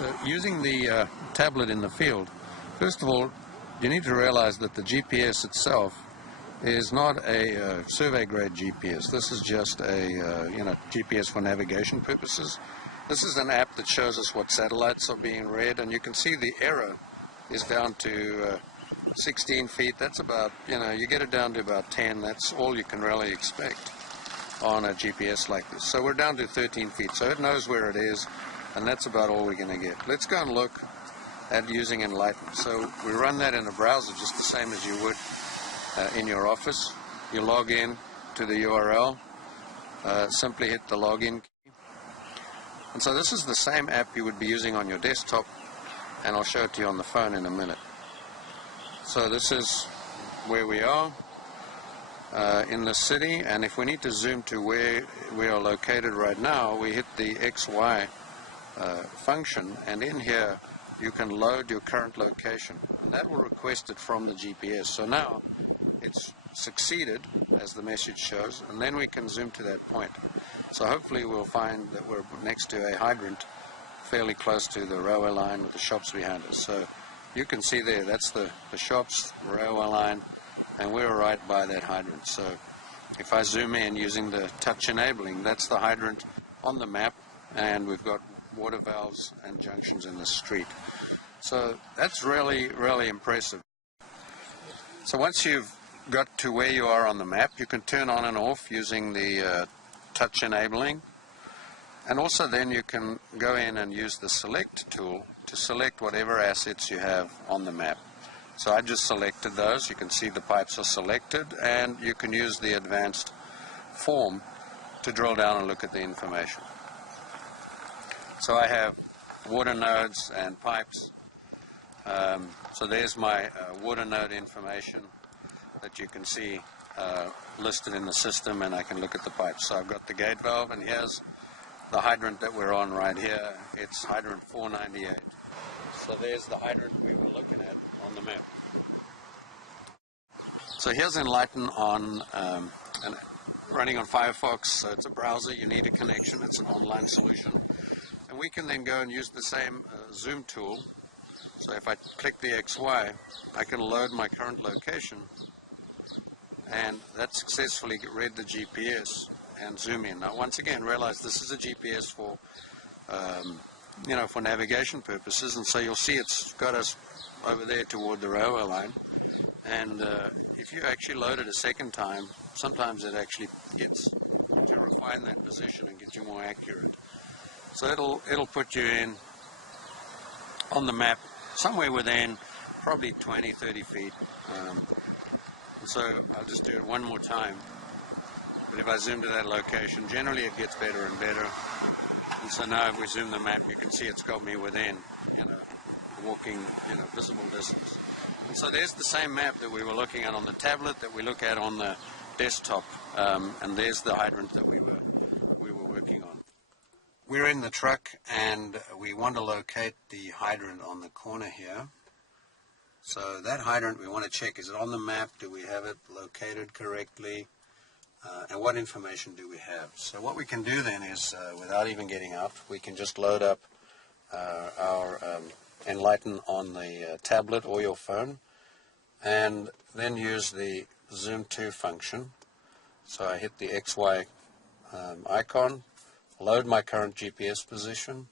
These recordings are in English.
So using the tablet in the field, first of all, you need to realize that the GPS itself is not a survey grade GPS. This is just a GPS for navigation purposes. This is an app that shows us what satellites are being read, and you can see the error is down to 16 feet. That's about, you get it down to about 10. That's all you can really expect on a GPS like this. So we're down to 13 feet, so it knows where it is, and that's about all we're going to get. Let's go and look at using Enlighten. So we run that in a browser just the same as you would in your office. You log in to the URL, simply hit the login key. And so this is the same app you would be using on your desktop, and I'll show it to you on the phone in a minute. So this is where we are in the city, and if we need to zoom to where we are located right now, we hit the XY function, and in here you can load your current location, and that will request it from the GPS. So now it's succeeded, as the message shows, and then we can zoom to that point. So hopefully we'll find that we're next to a hydrant fairly close to the railway line with the shops behind us. So you can see there, that's the shops, the railway line, and we're right by that hydrant. So if I zoom in using the touch enabling, that's the hydrant on the map, and we've got water valves and junctions in the street. So that's really, really impressive. So once you've got to where you are on the map, you can turn on and off using the touch enabling, and also then you can go in and use the select tool to select whatever assets you have on the map. So I just selected those. You can see the pipes are selected, and you can use the advanced form to drill down and look at the information. So I have water nodes and pipes. So there's my water node information that you can see listed in the system, and I can look at the pipes. So I've got the gate valve, and here's the hydrant that we're on right here. It's hydrant 498. So there's the hydrant we were looking at on the map. So here's Enlighten on running on Firefox. So it's a browser. You need a connection. It's an online solution. And we can then go and use the same zoom tool. So if I click the XY, I can load my current location, and that successfully read the GPS and zoom in. Now once again, realize this is a GPS for for navigation purposes, and so you'll see it's got us over there toward the railway line. And if you actually load it a second time, sometimes it actually gets to refine that position and get you more accurate. So it'll put you in on the map somewhere within probably 20-30 feet. And so I'll just do it one more time. But if I zoom to that location, generally it gets better and better. And so now if we zoom the map, you can see it's got me within walking visible distance. And so there's the same map that we were looking at on the tablet that we look at on the desktop, and there's the hydrant that we were working on. We're in the truck, and we want to locate the hydrant on the corner here. So that hydrant we want to check, is it on the map? Do we have it located correctly? And what information do we have? So what we can do then is, without even getting out, we can just load up our Enlighten on the tablet or your phone, and then use the zoom to function. So I hit the XY icon, load my current GPS position,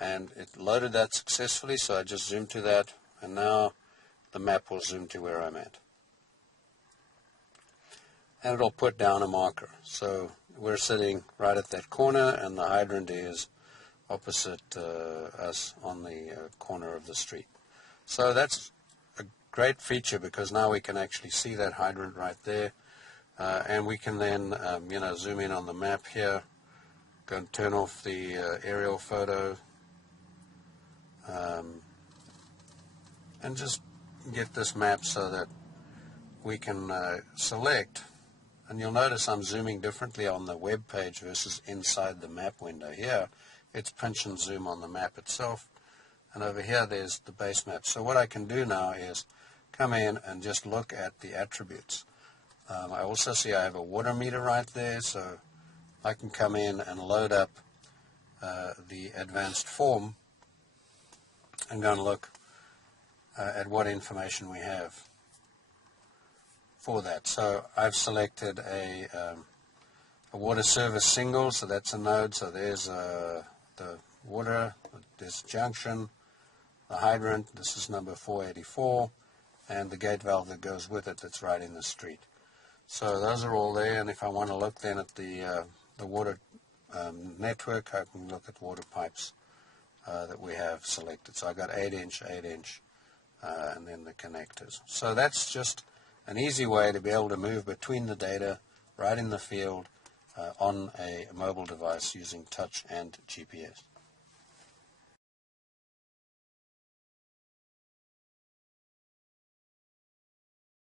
and it loaded that successfully, so I just zoomed to that, and now the map will zoom to where I'm at. And it'll put down a marker. So we're sitting right at that corner, and the hydrant is opposite us on the corner of the street. So that's a great feature, because now we can actually see that hydrant right there, and we can then zoom in on the map here, go and turn off the aerial photo, and just get this map so that we can select. And you'll notice I'm zooming differently on the web page versus inside the map window. Here, it's pinch and zoom on the map itself, and over here there's the base map. So what I can do now is come in and just look at the attributes. I also see I have a water meter right there, so I can come in and load up the advanced form and go and look at what information we have for that. So I've selected a water service single, so that's a node. So there's the water, this junction, the hydrant, this is number 484, and the gate valve that goes with it that's right in the street. So those are all there, and if I want to look then at the water network, I can look at water pipes that we have selected. So I got 8-inch, 8-inch, and then the connectors. So that's just an easy way to be able to move between the data right in the field on a mobile device using touch and GPS.